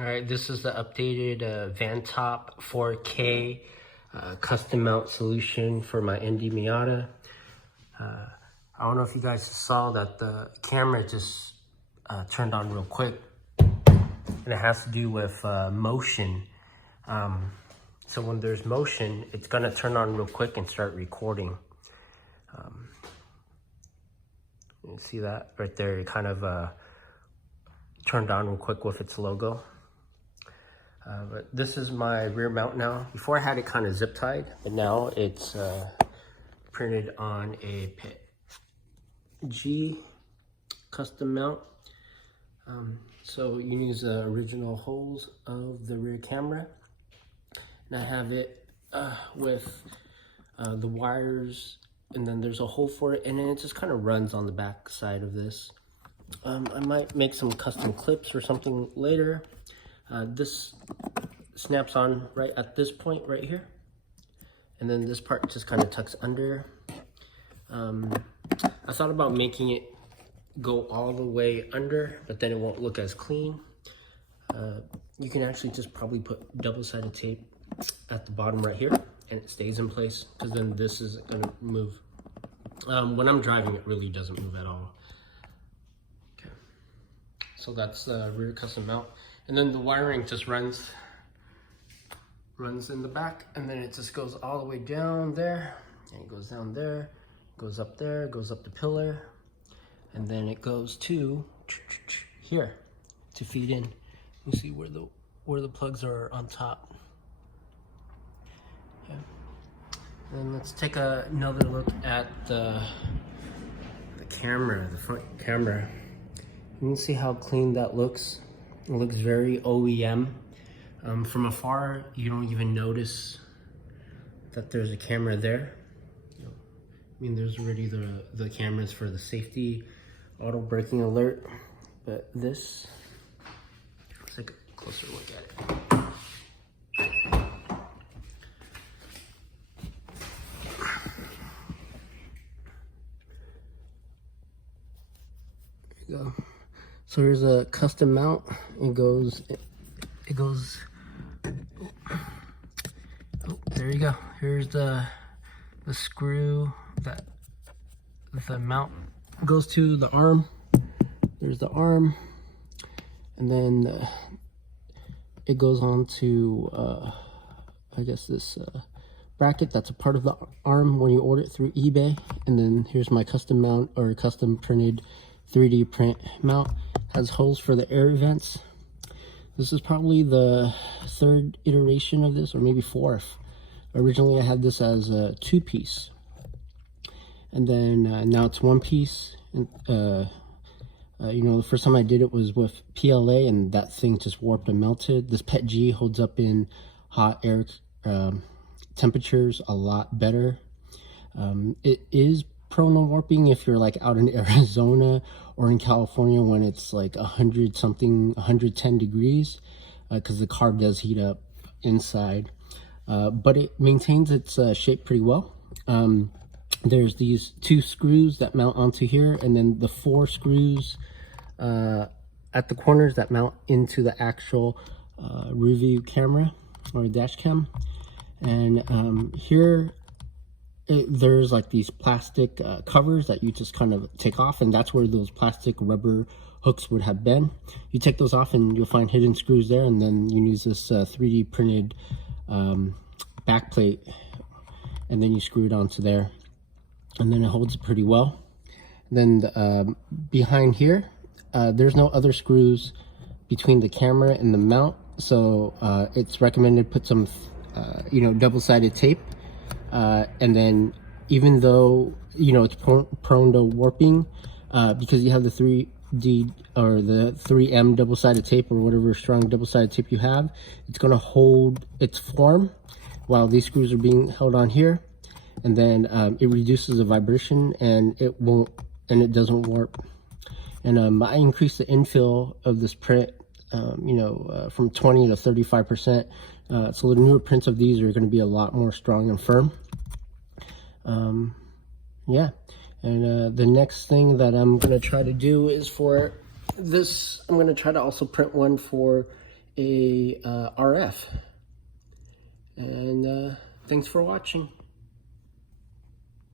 All right, this is the updated VanTop 4K custom mount solution for my ND Miata. I don't know if you guys saw that the camera just turned on real quick, and it has to do with motion. So when there's motion, it's gonna turn on real quick and start recording. You see that right there? It kind of turned on real quick with its logo. But this is my rear mount now. Before I had it kind of zip tied, but now it's printed on a PETG custom mount. So you use the original holes of the rear camera. And I have it with the wires, and then there's a hole for it, and then it just kind of runs on the back side of this. I might make some custom clips or something later. This snaps on right at this point right here, and then this part just kind of tucks under. I thought about making it go all the way under, but then it won't look as clean. You can actually just probably put double-sided tape at the bottom right here, and it stays in place, because then this isn't going to move. When I'm driving, it really doesn't move at all. Okay, so that's the rear custom mount. And then the wiring just runs in the back, and then it just goes all the way down there, and it goes down there, goes up there, goes up the pillar, and then it goes to here to feed in. You see where the plugs are on top. Okay. And let's take another look at the camera, the front camera. You can see how clean that looks. It looks very OEM. From afar, you don't even notice that there's a camera there. I mean, there's already the cameras for the safety, auto braking alert, but this, let's take a closer look at it. There you go. So here's a custom mount. It goes, oh, there you go. Here's the screw that the mount goes to, the arm. There's the arm, and then it goes on to I guess this bracket that's a part of the arm when you order it through eBay. And then here's my custom mount, or custom printed 3D print mount. Has holes for the air vents. This is probably the third iteration of this, or maybe fourth. Originally I had this as a 2-piece, and then now it's 1-piece. And you know, the first time I did it was with PLA, and that thing just warped and melted. This PETG holds up in hot air temperatures a lot better. It is prone to warping if you're like out in Arizona or in California when it's like 110 degrees, because the car does heat up inside. But it maintains its shape pretty well. There's these 2 screws that mount onto here, and then the 4 screws at the corners that mount into the actual rear view camera, or dash cam. And here there's like these plastic covers that you just kind of take off, and that's where those plastic rubber hooks would have been. You take those off and you'll find hidden screws there, and then you use this 3D printed back plate, and then you screw it onto there, and then it holds it pretty well. Then behind here, there's no other screws between the camera and the mount, so it's recommended to put some you know, double-sided tape. And then, even though, you know, it's prone to warping, because you have the 3D or the 3M double-sided tape, or whatever strong double-sided tape you have, it's going to hold its form while these screws are being held on here, and then it reduces the vibration, and it doesn't warp. And I increased the infill of this print, you know, from 20 to 35%. So the newer prints of these are going to be a lot more strong and firm. Yeah, and the next thing that I'm going to try to do is for this, I'm going to try to also print one for a RF. And thanks for watching.